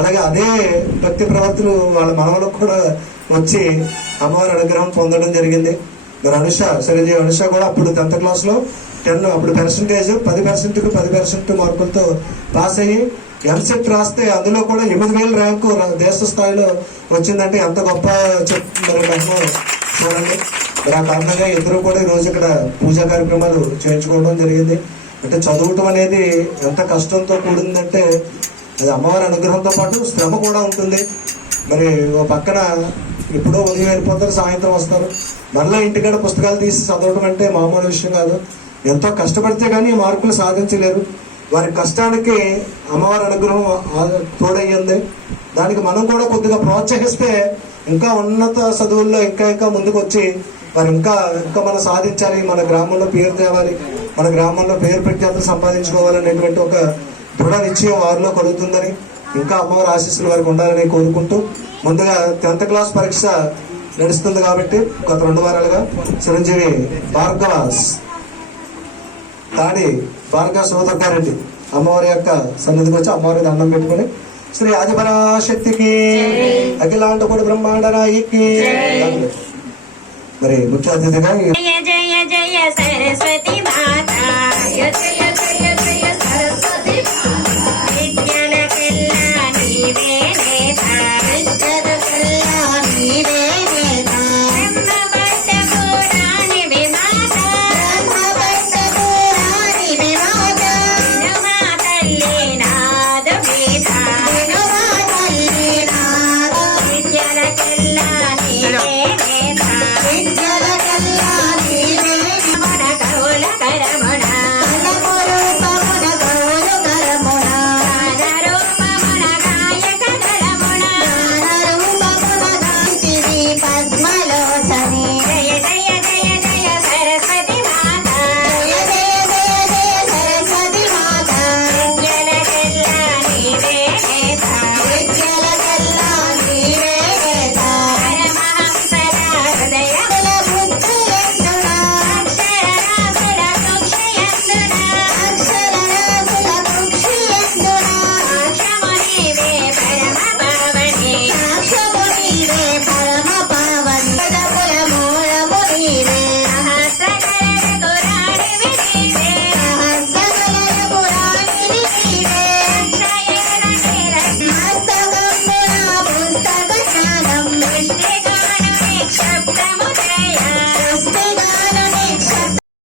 అలాగే అదే భక్తి ప్రవర్తులు వాళ్ళ మనవలకు కూడా వచ్చి అమ్మవారి అనుగ్రహం పొందడం జరిగింది. మరి అనుష సరిజీ అనుష కూడా అప్పుడు టెన్త్ క్లాస్లో టెన్ అప్పుడు పర్సంటేజ్ పది పర్సెంట్కి పది పర్సెంట్ మార్కులతో పాస్ అయ్యి ఎంసెట్ రాస్తే అందులో కూడా ఎనిమిది వేల ర్యాంకు దేశ స్థాయిలో వచ్చిందంటే ఎంత గొప్ప చెప్తున్నారు మేము చూడండి. మరి ఆ కారణంగా ఇద్దరు కూడా ఈరోజు రోజు ఇక్కడ పూజా కార్యక్రమాలు చేయించుకోవడం జరిగింది. అంటే చదవటం అనేది ఎంత కష్టంతో కూడిందంటే అది అమ్మవారి అనుగ్రహంతో పాటు శ్రమ కూడా ఉంటుంది. మరి ఓ పక్కన ఎప్పుడో ఉదయం వెళ్ళిపోతారు సాయంత్రం వస్తారు. మరలా ఇంటికాడ పుస్తకాలు తీసి చదవడం అంటే మామూలు విషయం కాదు. ఎంతో కష్టపడితే కానీ మార్కులు సాధించలేరు. వారి కష్టానికి అమ్మవారి అనుగ్రహం ఆ- తోడయ్యింది. దానికి మనం కూడా కొద్దిగా ప్రోత్సహిస్తే ఇంకా ఉన్నత చదువుల్లో ఇంకా ఇంకా ముందుకు వచ్చి మరి ఇంకా ఇంకా మనం సాధించాలి. మన గ్రామంలో పేరు తేవాలి. మన గ్రామంలో పేరు ప్రఖ్యాతులు సంపాదించుకోవాలనేటువంటి ఒక దృఢ నిశ్చయం వారిలో కలుగుతుందని ఇంకా అమ్మవారి ఆశీస్సులు వారికి ఉండాలని కోరుకుంటూ ముందుగా టెన్త్ క్లాస్ పరీక్ష నడుస్తుంది కాబట్టి గత రెండు వారాలుగా చిరంజీవి భార్గవ తాడి భార్గవ సోదరుగారండి. అమ్మవారి యొక్క సన్నిధికి వచ్చి అమ్మవారి దండం పెట్టుకుని శ్రీ ఆదిపరాశక్తికి అఖిలాండకుడు బ్రహ్మాండ నాయికి. మరి ముఖ్య అతిథిగా ఈ జయ జయ జయ సరస్వతి మాత.